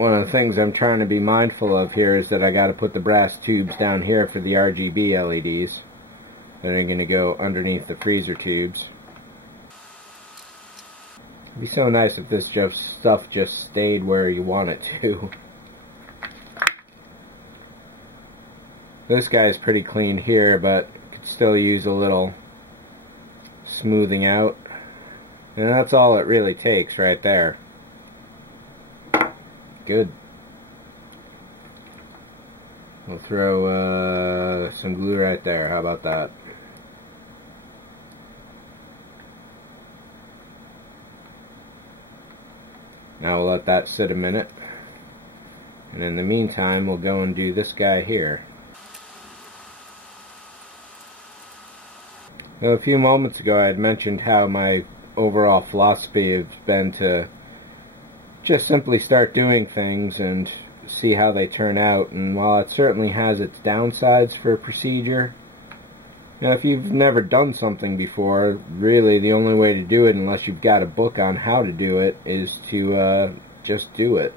one of the things I'm trying to be mindful of here is that I got to put the brass tubes down here for the RGB LEDs that are going to go underneath the freezer tubes. It'd be so nice if this stuff just stayed where you want it to. This guy's pretty clean here, but could still use a little smoothing out. And that's all it really takes right there. Good. We'll throw some glue right there. How about that? Now we'll let that sit a minute. And in the meantime, we'll go and do this guy here. Now, a few moments ago I had mentioned how my overall philosophy has been to just simply start doing things and see how they turn out. And while it certainly has its downsides for a procedure, now if you've never done something before, really the only way to do it, unless you've got a book on how to do it, is to just do it.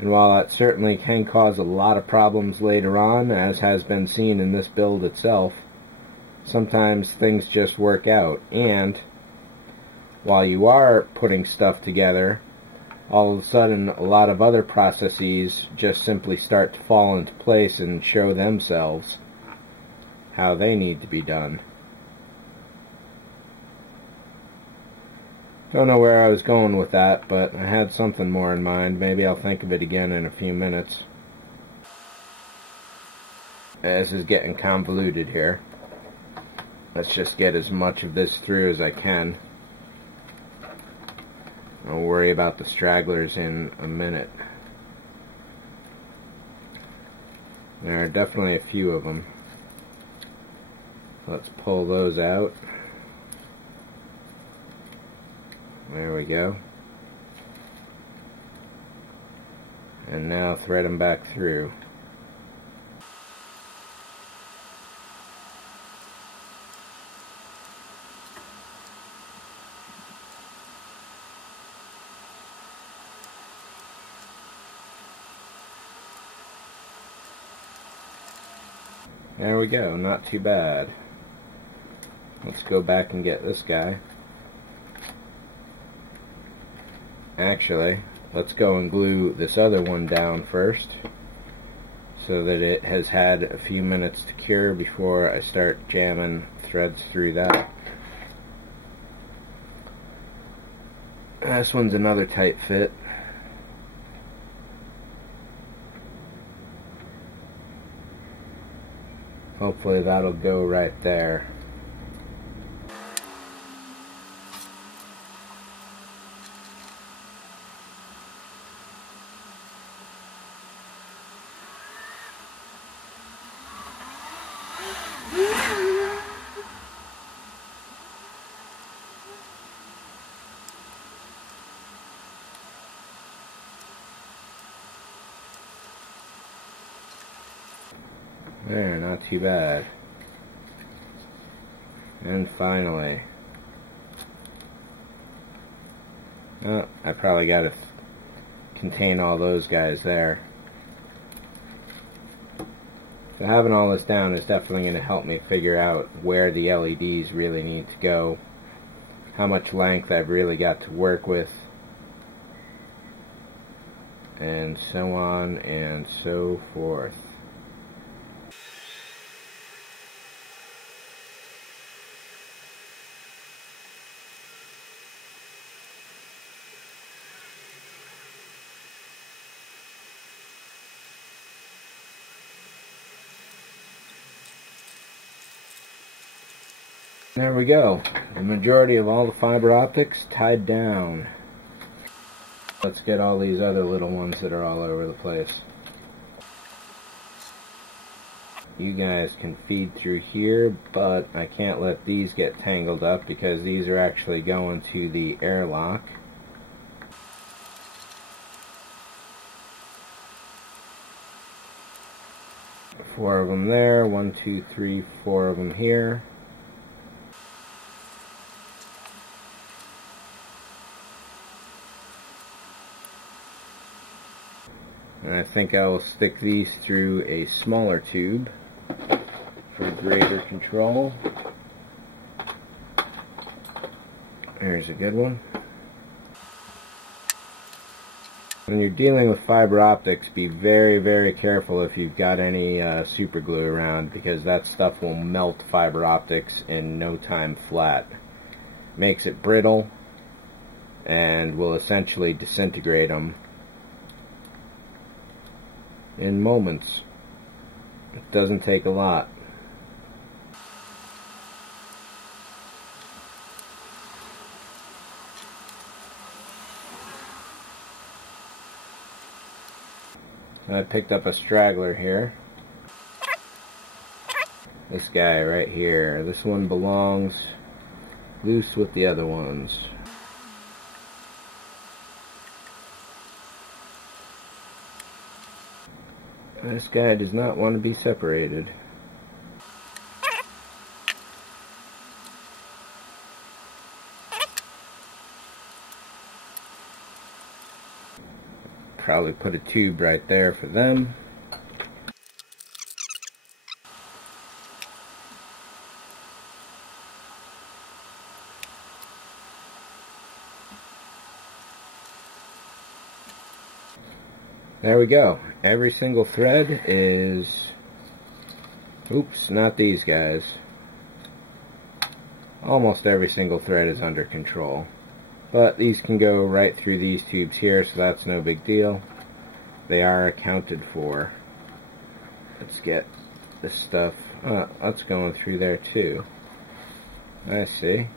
And while that certainly can cause a lot of problems later on, as has been seen in this build itself, sometimes things just work out. And while you are putting stuff together, all of a sudden a lot of other processes just simply start to fall into place and show themselves how they need to be done. Don't know where I was going with that, but I had something more in mind. Maybe I'll think of it again in a few minutes. This is getting convoluted here. Let's just get as much of this through as I can. I'll worry about the stragglers in a minute. There are definitely a few of them. Let's pull those out. There we go. And now thread them back through. There we go, not too bad. Let's go back and get this guy. Actually, let's go and glue this other one down first, so that it has had a few minutes to cure before I start jamming threads through that. This one's another tight fit. Hopefully that'll go right there. There, not too bad. And finally, oh, I probably got to contain all those guys there. So having all this down is definitely going to help me figure out where the LEDs really need to go, how much length I've really got to work with, and so on and so forth. There we go. The majority of all the fiber optics tied down. Let's get all these other little ones that are all over the place. You guys can feed through here, but I can't let these get tangled up because these are actually going to the airlock. Four of them there. 1, 2, 3, 4 of them here. And I think I will stick these through a smaller tube for greater control. There's a good one. When you're dealing with fiber optics, be very, very careful if you've got any super glue around, because that stuff will melt fiber optics in no time flat. Makes it brittle and will essentially disintegrate them in moments. It doesn't take a lot. I picked up a straggler here. This guy right here. This one belongs loose with the other ones. This guy does not want to be separated. Probably put a tube right there for them. There we go. Every single thread is, oops, not these guys. Almost every single thread is under control. But these can go right through these tubes here, so that's no big deal. They are accounted for. Let's get this stuff. That's going through there too. I see.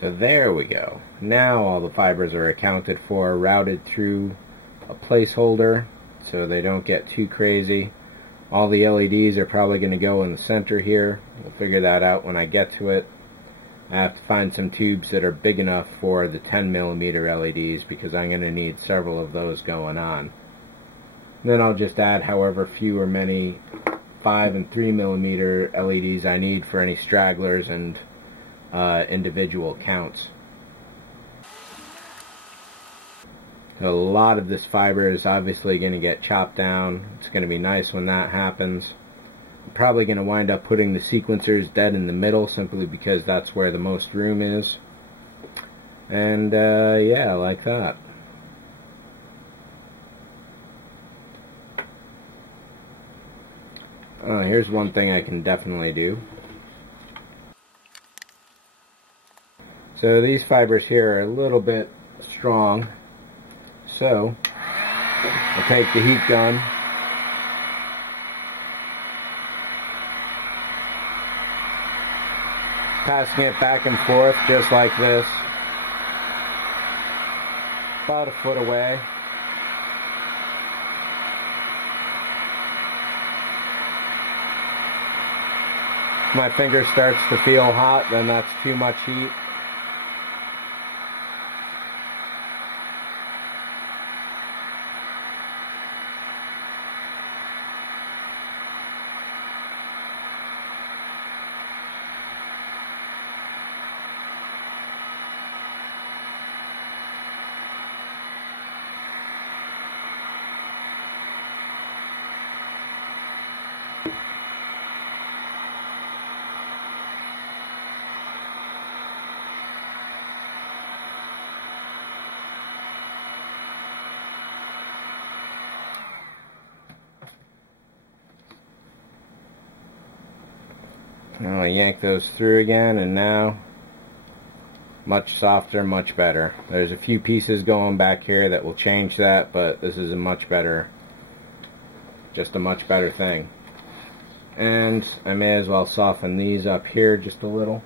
So there we go. Now all the fibers are accounted for, routed through a placeholder so they don't get too crazy. All the LEDs are probably going to go in the center here. We'll figure that out when I get to it. I have to find some tubes that are big enough for the 10mm LEDs, because I'm going to need several of those going on. Then I'll just add however few or many 5 and 3mm LEDs I need for any stragglers and individual counts. A lot of this fiber is obviously going to get chopped down. It's going to be nice when that happens. I'm probably going to wind up putting the sequencers dead in the middle, simply because that's where the most room is. And yeah, like that. Here's one thing I can definitely do. So these fibers here are a little bit strong, so I'll take the heat gun, passing it back and forth just like this, about a foot away. If my finger starts to feel hot, then that's too much heat. I'll yank those through again, and now much softer, much better. There's a few pieces going back here that will change that, but this is a much better, just a much better thing. And I may as well soften these up here just a little.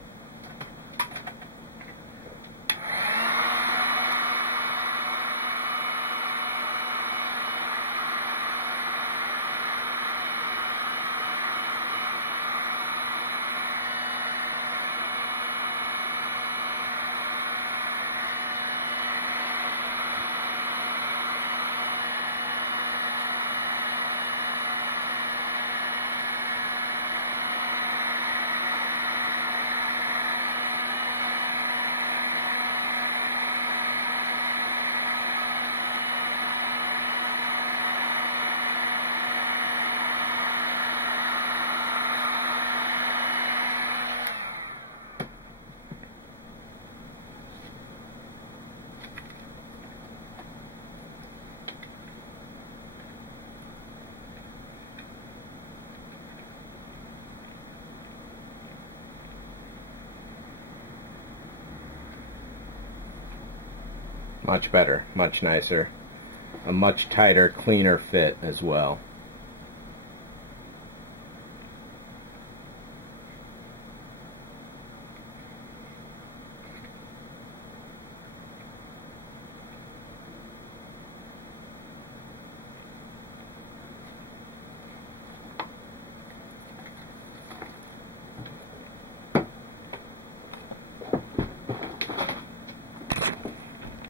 Much better, much nicer. A much tighter, cleaner fit as well.